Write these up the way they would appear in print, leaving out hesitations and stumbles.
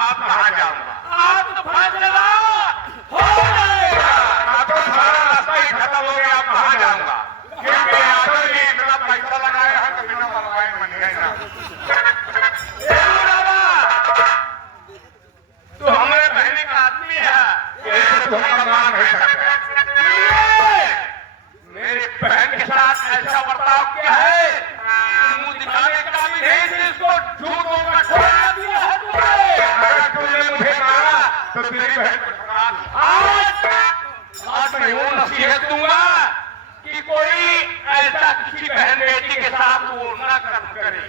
आप कहाँ जाऊंगा? आप तो फैसला हो जाएगा। अब तो सारा रास्ता ही खत्म हो गया, आप कहाँ जाऊंगा? क्योंकि यादव जी इतना पैसा लगाया है तो बिना मनवाए मन गए ना। तू हमारे बहने का आदमी है, ये तो मनवा नहीं सकता। मेरी बहन के साथ ऐसा बर्ताव क्या है? मुंह दिखाने का भी नहीं, इसको झूठों का ठोका दिया है तुमने। अगर तुमने मुझे मारा तो तेरी बहन को ठोका दूं। आज मैं यूं नसीहत दूंगा कि कोई ऐसा किसी बहन बेटी के साथ वो ना करे।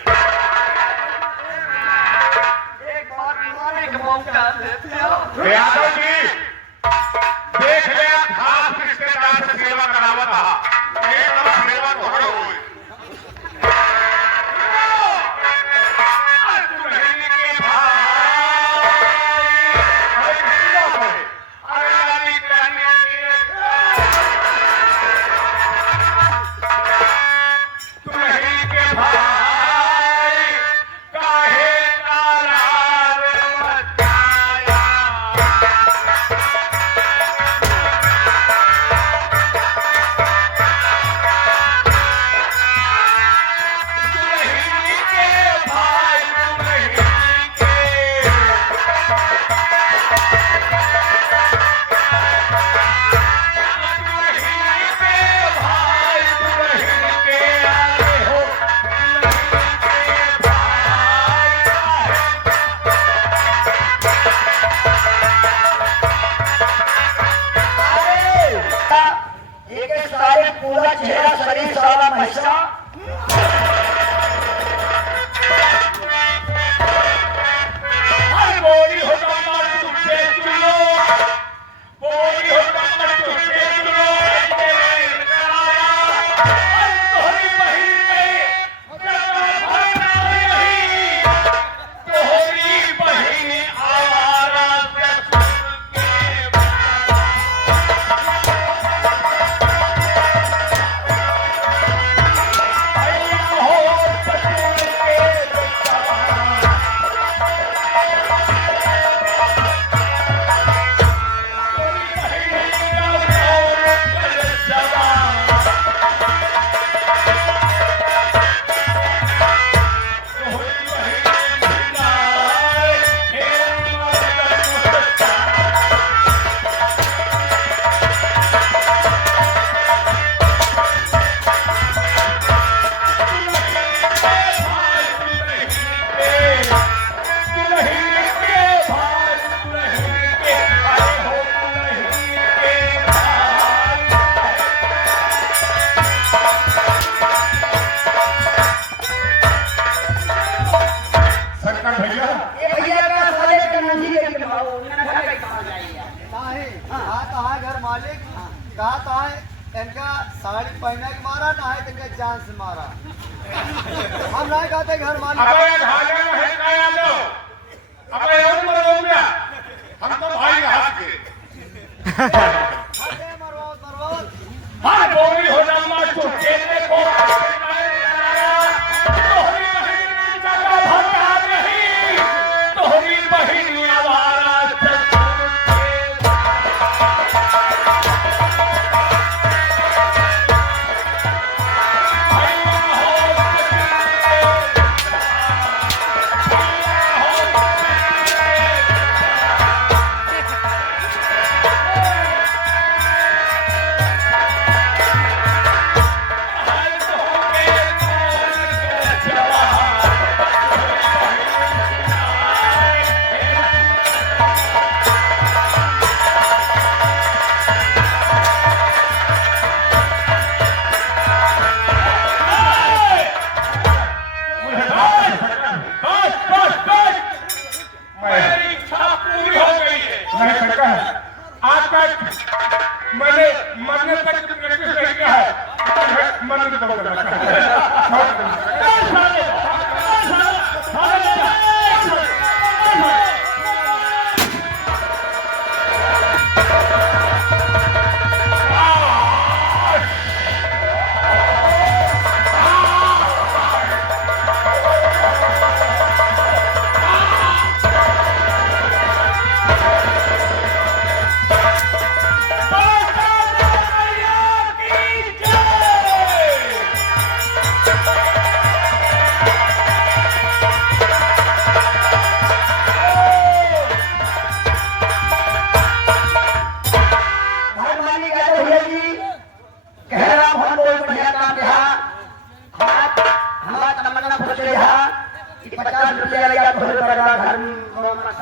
एक बार मारने का मौका देते हो यादव जी। देख लिया खास रिश्तेदार से सेवा करावा था, एक तरफ सेवा घोड़े हुई। पूरा चेहरा शरीर सारा महिषा बोली हो तुझसे चुनो, बोली हो तुझसे चुनो। तोहरी बहिन में तोहरी बहिन आवारा कहा तो है इनका साड़ी पहने के मारा ना है इनका जान से मारा। हम नहीं कहते घर मालिक हम तो भाई हाथ के बोली हो जाऊंगा खेलने को तोहरी बहिन आवारा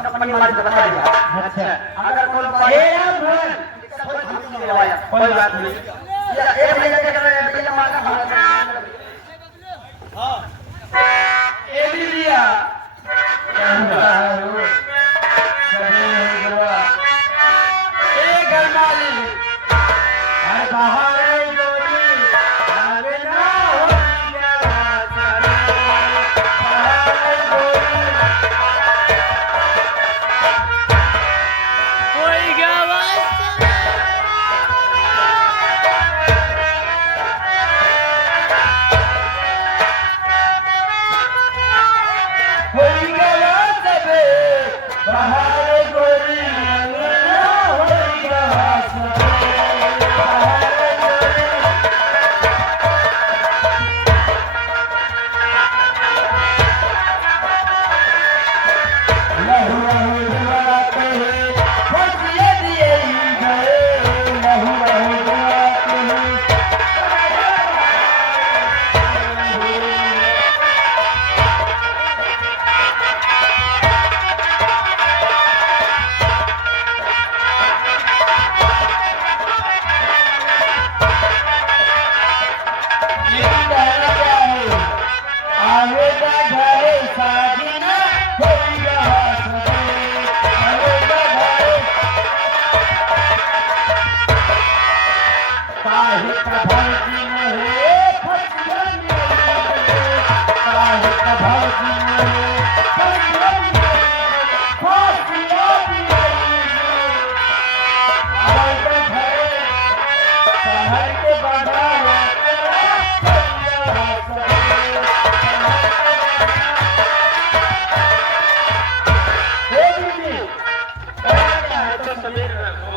अपनी मार के बता देगा। अच्छा अगर कोई कोई बात नहीं या एक मिनट के बिना मारना हां ए दिया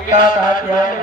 क्या कहा